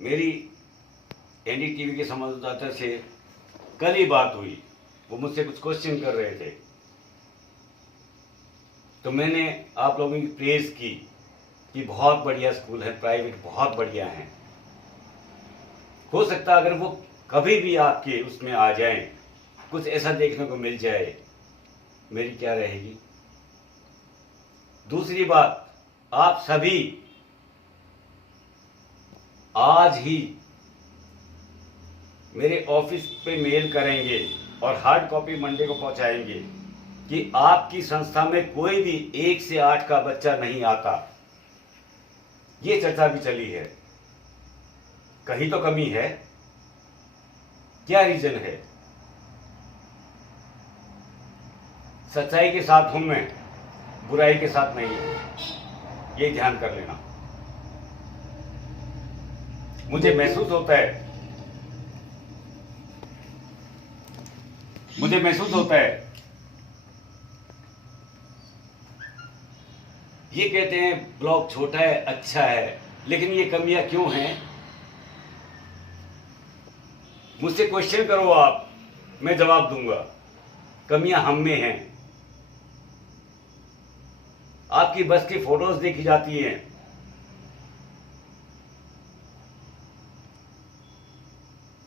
मेरी एनडीटीवी के संवाददाता से कल ही बात हुई। वो मुझसे कुछ क्वेश्चन कर रहे थे, तो मैंने आप लोगों की प्रेज की कि बहुत बढ़िया स्कूल है, प्राइवेट बहुत बढ़िया हैं। हो सकता अगर वो कभी भी आपके उसमें आ जाएं, कुछ ऐसा देखने को मिल जाए, मेरी क्या रहेगी। दूसरी बात, आप सभी आज ही मेरे ऑफिस पे मेल करेंगे और हार्ड कॉपी मंडे को पहुंचाएंगे कि आपकी संस्था में कोई भी 1 से 8 का बच्चा नहीं आता। ये चर्चा भी चली है, कहीं तो कमी है, क्या रीजन है। सच्चाई के साथ हूं मैं, बुराई के साथ नहीं हूं, ये ध्यान कर लेना। मुझे महसूस होता है ये कहते हैं ब्लॉक छोटा है, अच्छा है, लेकिन ये कमियां क्यों हैं? मुझसे क्वेश्चन करो आप, मैं जवाब दूंगा। कमियां हम में हैं। आपकी बस की फोटोज देखी जाती हैं,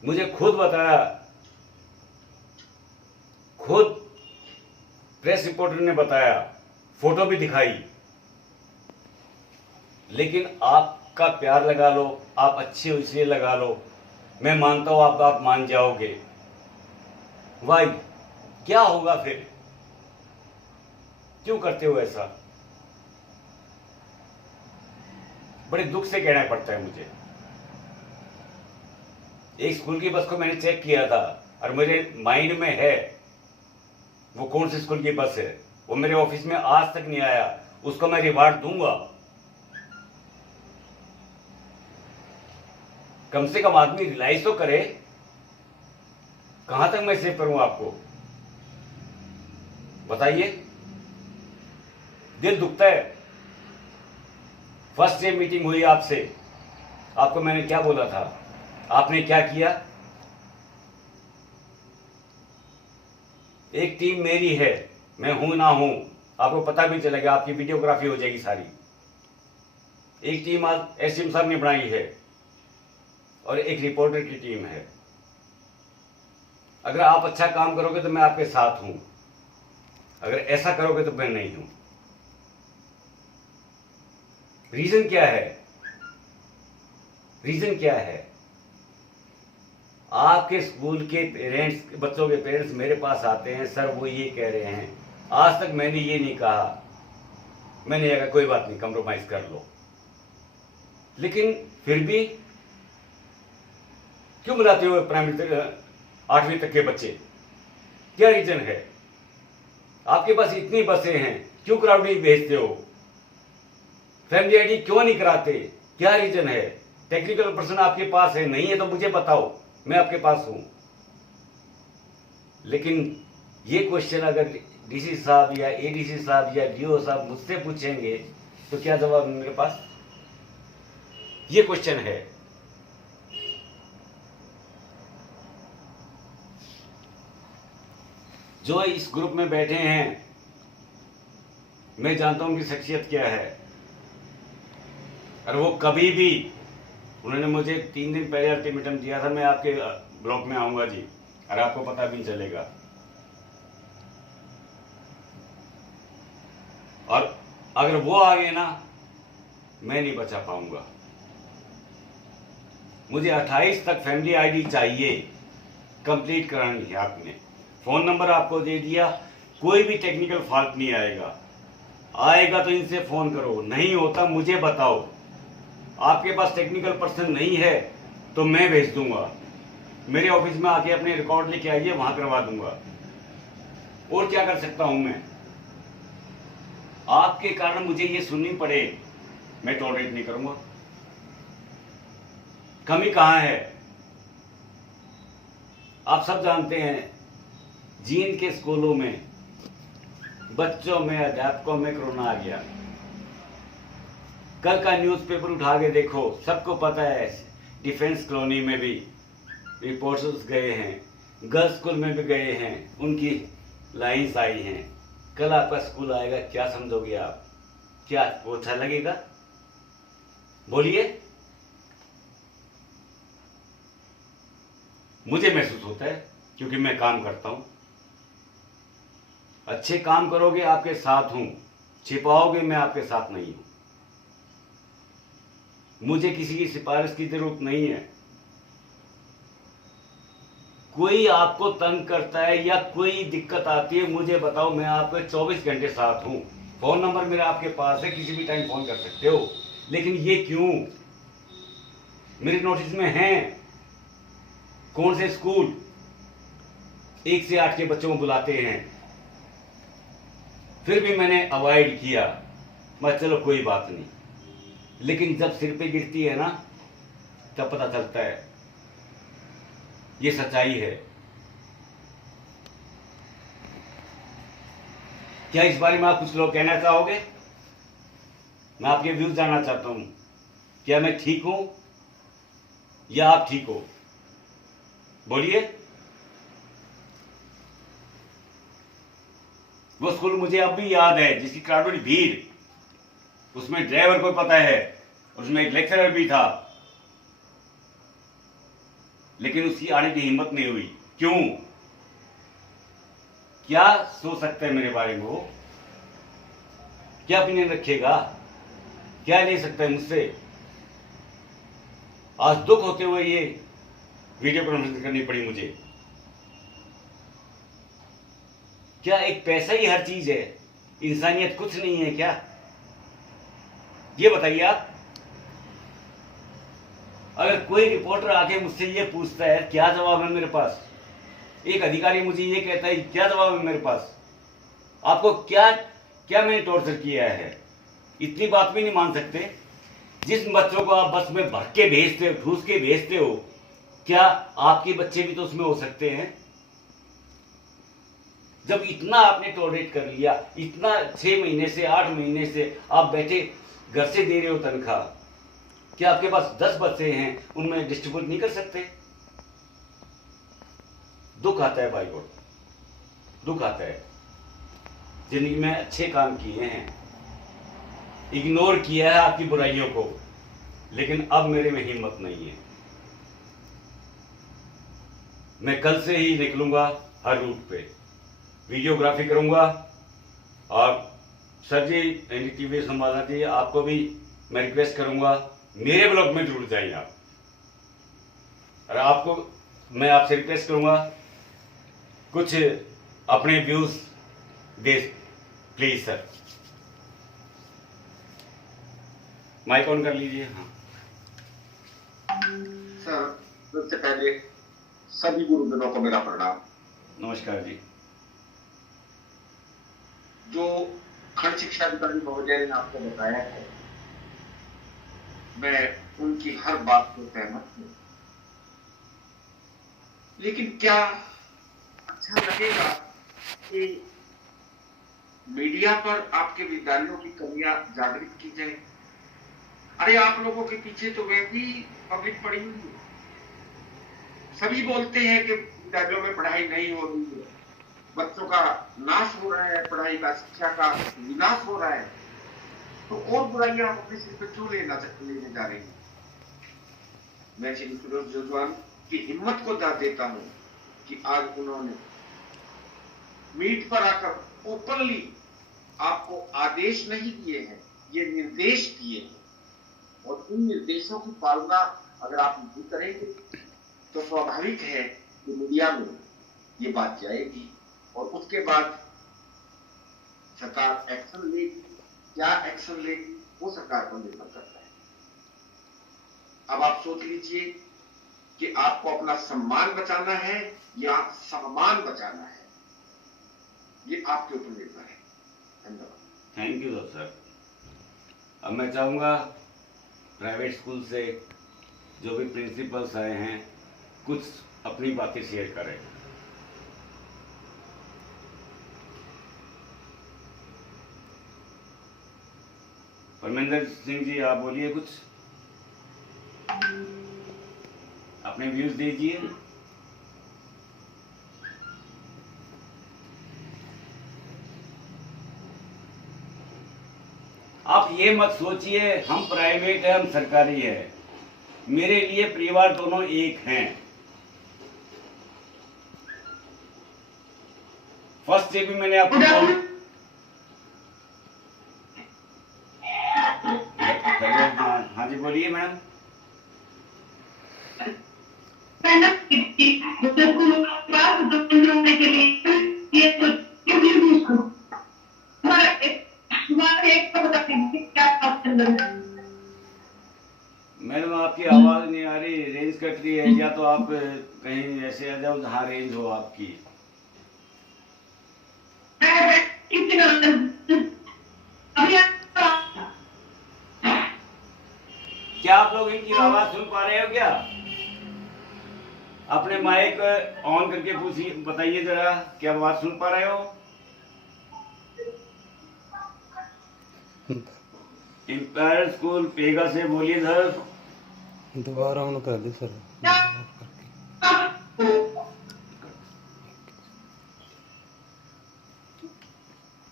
मुझे खुद बताया, खुद प्रेस रिपोर्टर ने बताया, फोटो भी दिखाई, लेकिन आपका प्यार लगा लो, आप अच्छे इसलिए लगा लो, मैं मानता हूं आप मान जाओगे। वाई, क्या होगा फिर? क्यों करते हो ऐसा? बड़े दुख से कहना पड़ता है मुझे। एक स्कूल की बस को मैंने चेक किया था और मेरे माइंड में है वो कौन सी स्कूल की बस है। वो मेरे ऑफिस में आज तक नहीं आया, उसको मैं रिवार्ड दूंगा। कम से कम आदमी रियलाइज तो करे। कहां तक मैं सेव करूं आपको, बताइए। दिल दुखता है। फर्स्ट डे मीटिंग हुई आपसे, आपको मैंने क्या बोला था, आपने क्या किया? एक टीम मेरी है, मैं हूं ना हूं आपको पता भी चलेगा, आपकी वीडियोग्राफी हो जाएगी सारी। एक टीम आज एसएम साहब ने बनाई है और एक रिपोर्टर की टीम है। अगर आप अच्छा काम करोगे तो मैं आपके साथ हूं, अगर ऐसा करोगे तो मैं नहीं हूं। रीजन क्या है? रीजन क्या है? आपके स्कूल के पेरेंट्स, बच्चों के पेरेंट्स मेरे पास आते हैं, सर वो ये कह रहे हैं। आज तक मैंने ये नहीं कहा, मैंने कहा कोई बात नहीं, कंप्रोमाइज कर लो। लेकिन फिर भी क्यों बुलाते हो प्राइमरी तक, 8वीं तक के बच्चे? क्या रीजन है? आपके पास इतनी बसें हैं, क्यों क्राउडिंग भेजते हो? फैमिली आईडी क्यों नहीं कराते? क्या रीजन है? टेक्निकल पर्सन आपके पास है, नहीं है तो मुझे बताओ, मैं आपके पास हूं। लेकिन ये क्वेश्चन अगर डीसी साहब या एडीसी साहब या डीओ साहब मुझसे पूछेंगे तो क्या जवाब मेरे पास? ये क्वेश्चन है। जो इस ग्रुप में बैठे हैं, मैं जानता हूं कि शख्सियत क्या है, और वो कभी भी, उन्होंने मुझे 3 दिन पहले अल्टीमेटम दिया था, मैं आपके ब्लॉक में आऊंगा जी, और आपको पता भी नहीं चलेगा। और अगर वो आ गए ना, मैं नहीं बचा पाऊंगा। मुझे 28 तक फैमिली आईडी चाहिए, कंप्लीट करानी है। आपने फोन नंबर आपको दे दिया, कोई भी टेक्निकल फॉल्ट नहीं आएगा। आएगा तो इनसे फोन करो, नहीं होता मुझे बताओ। आपके पास टेक्निकल पर्सन नहीं है तो मैं भेज दूंगा, मेरे ऑफिस में आके अपने रिकॉर्ड लेके आइए, वहां करवा दूंगा। और क्या कर सकता हूं मैं? आपके कारण मुझे ये सुननी पड़े, मैं टॉलरेट नहीं करूंगा। कमी कहां है? आप सब जानते हैं, जींद के स्कूलों में, बच्चों में, अध्यापकों में कोरोना आ गया। कल का न्यूज़पेपर उठा के देखो, सबको पता है। डिफेंस कॉलोनी में भी रिपोर्टर्स गए हैं, गर्ल्स स्कूल में भी गए हैं, उनकी लाइन्स आई हैं। कल आपका स्कूल आएगा, क्या समझोगे आप? क्या वो अच्छा लगेगा? बोलिए। मुझे महसूस होता है क्योंकि मैं काम करता हूं। अच्छे काम करोगे आपके साथ हूं, छिपाओगे मैं आपके साथ नहीं हूं। मुझे किसी की सिफारिश की जरूरत नहीं है। कोई आपको तंग करता है या कोई दिक्कत आती है, मुझे बताओ, मैं आपके 24 घंटे साथ हूं। फोन नंबर मेरा आपके पास है, किसी भी टाइम फोन कर सकते हो। लेकिन ये क्यों? मेरे नोटिस में हैं कौन से स्कूल 1 से 8 के बच्चों को बुलाते हैं, फिर भी मैंने अवॉइड किया। मैं चलो कोई बात नहीं, लेकिन जब सिर पे गिरती है ना, तब पता चलता है ये सच्चाई है। क्या इस बारे में आप कुछ लोग कहना चाहोगे? मैं आपके व्यूज जानना चाहता हूं। क्या मैं ठीक हूं या आप ठीक हो? बोलिए। वो स्कूल मुझे अब भी याद है, जिसकी क्राउडेड भीड़, उसमें ड्राइवर को पता है, उसमें एक लेक्चरर भी था, लेकिन उसकी आने की हिम्मत नहीं हुई। क्यों? क्या सोच सकते हैं मेरे बारे में वो? क्या ओपिनियन रखेगा? क्या ले सकता है मुझसे? आज दुख होते हुए ये वीडियो कॉन्फ्रेंस करनी पड़ी मुझे। क्या एक पैसा ही हर चीज है? इंसानियत कुछ नहीं है क्या? ये बताइए आप। अगर कोई रिपोर्टर आके मुझसे ये पूछता है, क्या जवाब है मेरे पास? एक अधिकारी मुझे ये कहता है, क्या जवाब है मेरे पास? आपको क्या क्या मैंने टॉर्चर किया है? इतनी बात भी नहीं मान सकते? जिस बच्चों को आप बस में भर के भेजते हो, ठूस के भेजते हो, क्या आपके बच्चे भी तो उसमें हो सकते हैं? जब इतना आपने टॉलरेट कर लिया, इतना 6 महीने से 8 महीने से आप बैठे घर से दे रहे हो तनख्वाह, क्या आपके पास 10 बच्चे हैं, उनमें डिस्ट्रीब्यूट नहीं कर सकते? दुख आता है भाई गॉड, दुख आता है। जिंदगी में अच्छे काम किए हैं, इग्नोर किया है आपकी बुराइयों को, लेकिन अब मेरे में हिम्मत नहीं है। मैं कल से ही निकलूंगा हर रूट पे, वीडियोग्राफी करूंगा। और सर जी, एनडीटीवी संभालना चाहिए, आपको भी मैं रिक्वेस्ट करूंगा, मेरे ब्लॉग में जुड़ जाइए आप। और आपको मैं आपसे रिक्वेस्ट करूंगा, कुछ अपने व्यूज दे प्लीज सर। माइक ऑन कर लीजिए। हाँ सर, सबसे पहले सभी गुरुजनों को मेरा प्रणाम। नमस्कार जी। जो खंड शिक्षा अधिकारी महोदय ने आपको बताया है, मैं उनकी हर बात को सहमत हूं। लेकिन क्या अच्छा लगेगा कि मीडिया पर आपके विद्यालयों की कमियां जागृत की जाए? अरे आप लोगों के पीछे तो वैसे ही पब्लिक पड़ी हुई है। सभी बोलते हैं कि विद्यालयों में पढ़ाई नहीं हो रही है, बच्चों का नाश हो रहा है, पढ़ाई का, शिक्षा का विनाश हो रहा है, तो और बुराइयां आप अपने सिर पे क्यों लेने जा रही हैं? मैं श्री फिरोज जोजवान की हिम्मत को दाद देता हूं कि आज उन्होंने मीट पर आकर ओपनली आपको आदेश नहीं दिए हैं, ये निर्देश दिए हैं, और इन निर्देशों की पालना अगर आप नहीं करेंगे तो स्वाभाविक है कि मीडिया में ये बात जाएगी, और उसके बाद सरकार एक्शन लेगी। क्या एक्शन लेगी वो सरकार पर निर्भर करता है। अब आप सोच लीजिए कि आपको अपना सम्मान बचाना है या सम्मान बचाना है, ये आपके ऊपर निर्भर है। धन्यवाद। Thank you sir. अब मैं चाहूँगा प्राइवेट स्कूल से जो भी प्रिंसिपल्स आए हैं, कुछ अपनी बातें शेयर करें। परमेंद्र सिंह जी, आप बोलिए कुछ। अपने व्यूज दीजिए। आप ये मत सोचिए हम प्राइवेट है हम सरकारी है, मेरे लिए परिवार दोनों एक हैं। फर्स्ट डे भी मैंने आपको हाँ जी बोलिए मैडम। मैडम आपकी आवाज नहीं आ रही, रेंज कट रही है, या तो आप कहीं ऐसे आ जाओ जहाँ रेंज हो आपकी। क्या आप लोग इनकी आवाज सुन पा रहे हो क्या? अपने माइक ऑन करके पूछिए, बताइए जरा क्या आवाज सुन पा रहे हो? इंपायर स्कूल पेगा से बोलिए सर। दोबारा ऑन कर दी सर।